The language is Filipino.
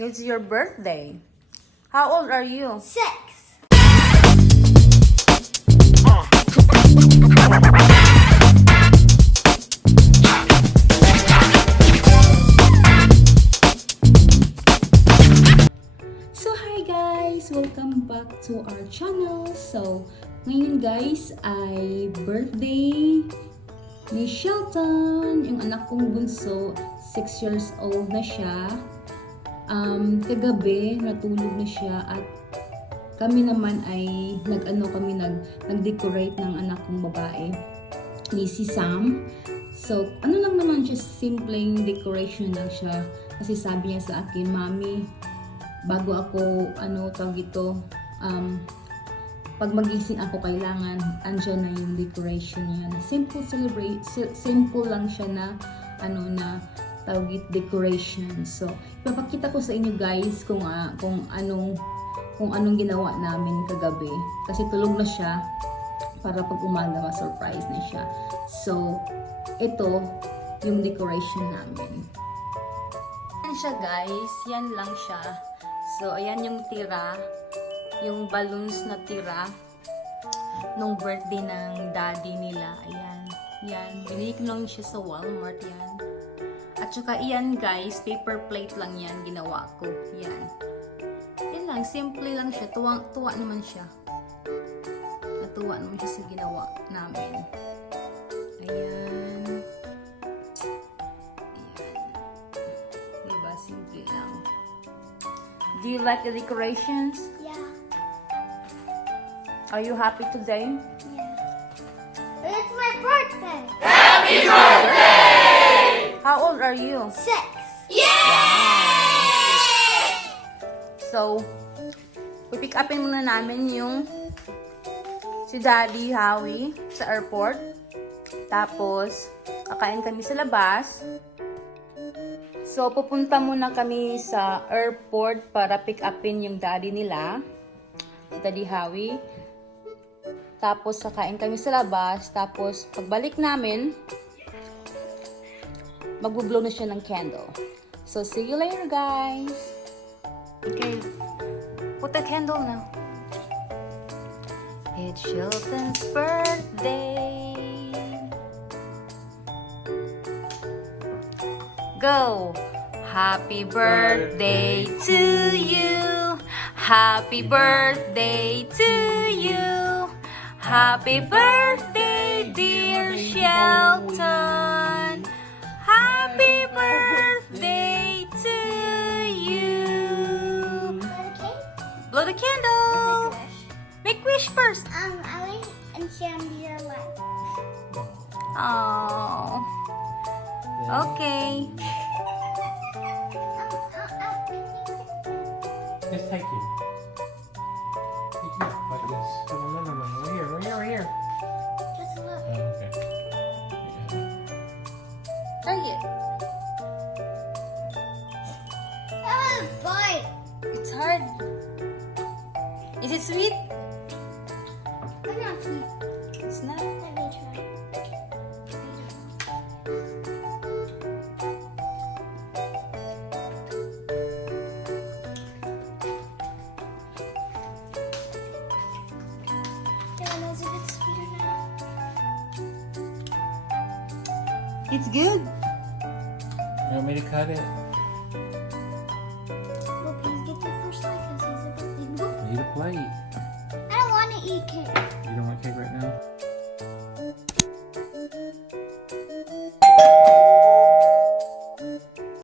It's your birthday. How old are you? 6. So hi guys! Welcome back to our channel. So ngayon guys ay birthday ni Shelton, yung anak kong bunso. 6 years old na siya. Kagabi natulog na siya at kami naman ay nag-decorate ng anak kong babae ni si Sam. So ano lang naman siya, simpleng decoration lang siya kasi sabi niya sa akin, "Mommy, bago ako pag magising ako kailangan andyan na yung decoration niya." Simple lang siya na decoration. So ipapakita ko sa inyo guys kung anong ginawa namin kagabi kasi tulog na siya para pag umaga ma-surprise na siya. So ito yung decoration namin. Yan siya guys, yan lang siya. So, ayan yung tira, yung balloons na tira nung birthday ng daddy nila. Ayan, yan. Binili ko lang siya sa Walmart, yan. At saka, iyan guys, paper plate lang yan, ginawa ko. Yan. Yan lang, simple lang siya. Tuwa naman siya. Natuwa naman siya sa ginawa namin. Ayan. Diba, simple lang. Do you like the decorations? Yeah. Are you happy today? Yeah. It's my birthday. Happy birthday! How old are you? 6. So, pipick upin muna namin yung si Daddy Howie sa airport. Tapos, kakain kami sa labas. So, pupunta muna kami sa airport para pick upin yung daddy nila, Daddy Howie. Tapos, kakain kami sa labas. Tapos, pagbalik namin, mag-blow na siya ng candle. So, see you later, guys! Okay, put the candle now. It's Shelton's birthday! Go! Happy birthday to you! Happy birthday to you! Happy birthday, dear Shelton! Happy birthday to you! Blow the candle! Make wish first! Ali and Shandy are left. Oh. Okay. Just take it. Take it like this. No. We're here. Just look. Oh, okay. Try it. Oh, bite. It's hard. Is it sweet? I'm not sweet. It's not. Let me try. Is it sweet enough? It's good. You want me to cut it? Well, please get your first life because he's a big book. Need a plate. I don't want to eat cake. You don't want cake right now?